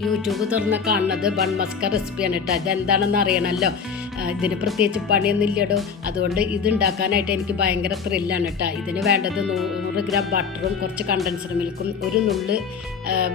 YouTube തുറന്ന് കാണുന്നത് bun Musca റെസിപ്പിയാണ് കേട്ടോ. അതെന്താണെന്ന് അറിയണമല്ലോ ഇതിന് പ്രത്യേകിച്ച് പണിയൊന്നും ഇല്ലടോ അതുകൊണ്ട് ഇത് ഉണ്ടാക്കാനായിട്ട് എനിക്ക് ഭയങ്കര ത്രില്ലാണ് കേട്ടോ ഇതിന് വേണ്ടത് നൂറ് ഗ്രാം ബട്ടറും കുറച്ച് കണ്ടൻസർ മിൽക്കും ഒരു നുള്ള്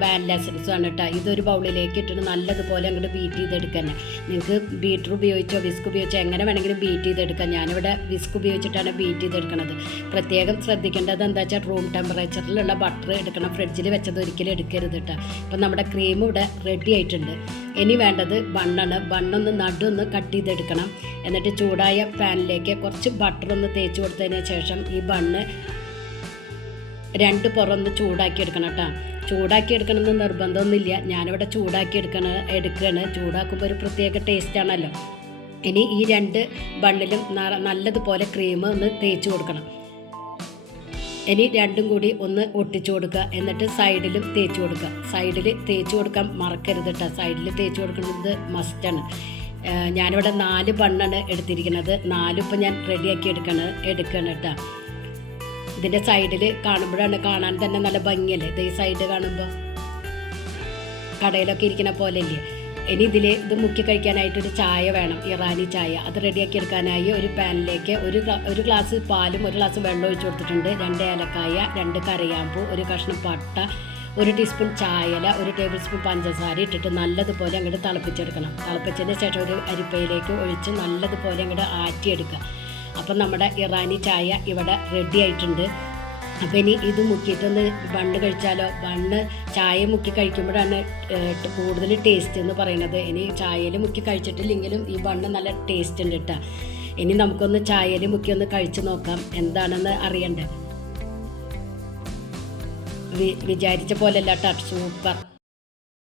വാനില എസൻസും ആണ് കേട്ടോ ഇതൊരു ബൗളിലേക്ക് ഇട്ടിട്ട് നല്ലതുപോലെ അങ്ങോട്ട് ബീറ്റ് ചെയ്തെടുക്കാൻ നിങ്ങൾക്ക് ബീറ്റർ ഉപയോഗിച്ചോ വിസ്ക് ഉപയോഗിച്ചോ എങ്ങനെ വേണമെങ്കിലും ബീറ്റ് ചെയ്തെടുക്കാം. ഞാനിവിടെ വിസ്ക് ഉപയോഗിച്ചിട്ടാണ് ബീറ്റ് ചെയ്തെടുക്കുന്നത് പ്രത്യേകം ശ്രദ്ധിക്കേണ്ടത് എന്താ വെച്ചാൽ റൂം ടെമ്പറേച്ചറിലുള്ള ബട്ടർ എടുക്കണം. ഫ്രിഡ്ജിൽ വെച്ചത് ഒരിക്കലും എടുക്കരുത് കേട്ടോ അപ്പം നമ്മുടെ ക്രീം ഇവിടെ റെഡി ആയിട്ടുണ്ട്. ഇനി വേണ്ടത് ബണ്ണാണ് ബണ്ണൊന്ന് നടുവൊന്ന് കട്ട് ചെയ്തെടുക്കണം. എന്നിട്ട് ചൂടായ പാനിലേക്ക് കുറച്ച് ബട്ടർ ഒന്ന് തേച്ച് കൊടുത്തതിന് ശേഷം ഈ ബണ്ണ് രണ്ട് പുറമൊന്ന് ചൂടാക്കി എടുക്കണം കേട്ടോ ചൂടാക്കി എടുക്കണമെന്ന് നിർബന്ധമൊന്നുമില്ല. ഞാനിവിടെ ചൂടാക്കി എടുക്കണ. എടുക്കുകയാണ് ചൂടാക്കുമ്പോൾ ഒരു പ്രത്യേക ടേസ്റ്റ് ആണല്ലോ. ഇനി ഈ രണ്ട് ബണ്ണിലും നല്ലതുപോലെ ക്രീം ഒന്ന് തേച്ച് കൊടുക്കണം. ഇനി രണ്ടും കൂടി ഒന്ന് ഒട്ടിച്ചു കൊടുക്കുക. എന്നിട്ട് സൈഡിലും തേച്ച് കൊടുക്കുക. സൈഡിൽ തേച്ച് കൊടുക്കാൻ മറക്കരുത് കേട്ടോ സൈഡിൽ തേച്ച് കൊടുക്കുന്നത് മസ്റ്റാണ് ഞാനിവിടെ നാല് ബണ്ണാണ് എടുത്തിരിക്കുന്നത്. നാലിപ്പോൾ ഞാൻ റെഡിയാക്കി എടുക്കണ എടുക്കണം കേട്ടോ ഇതിന്റെ സൈഡിൽ കാണുമ്പോഴാണ് കാണാൻ തന്നെ നല്ല ഭംഗിയല്ലേ? ഇത് ഈ സൈഡ് കാണുമ്പോൾ കടയിലൊക്കെ ഇരിക്കുന്ന പോലെ ഇല്ലേ? ഇനി ഇതിൽ ഇത് മുക്കി കഴിക്കാനായിട്ടൊരു ചായ വേണം ഇറാനി ചായ. അത് റെഡിയാക്കി എടുക്കാനായി ഒരു പാനിലേക്ക് ഒരു ഒരു ഗ്ലാസ് പാലും ഒരു ഗ്ലാസ് വെള്ളം ഒഴിച്ചു കൊടുത്തിട്ടുണ്ട്. രണ്ട് ഏലക്കായ രണ്ട് കറിയാമ്പൂ ഒരു കഷ്ണം പട്ട ഒരു ടീസ്പൂൺ ചായല ഒരു ടേബിൾ സ്പൂൺ പഞ്ചസാര ഇട്ടിട്ട് നല്ലതുപോലെ അങ്ങോട്ട് തിളപ്പിച്ചെടുക്കണം. തിളപ്പിച്ചതിന് ശേഷം ഒരു അരിപ്പയിലേക്ക് ഒഴിച്ച് നല്ലതുപോലെ അങ്ങോട്ട് ആറ്റിയെടുക്കുക. അപ്പം നമ്മുടെ ഇറാനി ചായ ഇവിടെ റെഡി ആയിട്ടുണ്ട്. അപ്പം ഇനി ഇത് മുക്കിയിട്ടൊന്ന് ബണ്ണ് കഴിച്ചാലോ? ബണ്ണ് ചായ മുക്കി കഴിക്കുമ്പോഴാണ് കൂടുതൽ ടേസ്റ്റ് എന്ന് പറയുന്നത് ഇനി ചായയിൽ മുക്കി കഴിച്ചിട്ടില്ലെങ്കിലും ഈ ബണ്ണ് നല്ല ടേസ്റ്റ് ഉണ്ട് കേട്ടോ ഇനി നമുക്കൊന്ന് ചായയിൽ മുക്കി ഒന്ന് കഴിച്ചു നോക്കാം. എന്താണെന്ന് അറിയണ്ടേ? വിചാരിച്ച പോലെയല്ല കേട്ടോ സൂപ്പർ.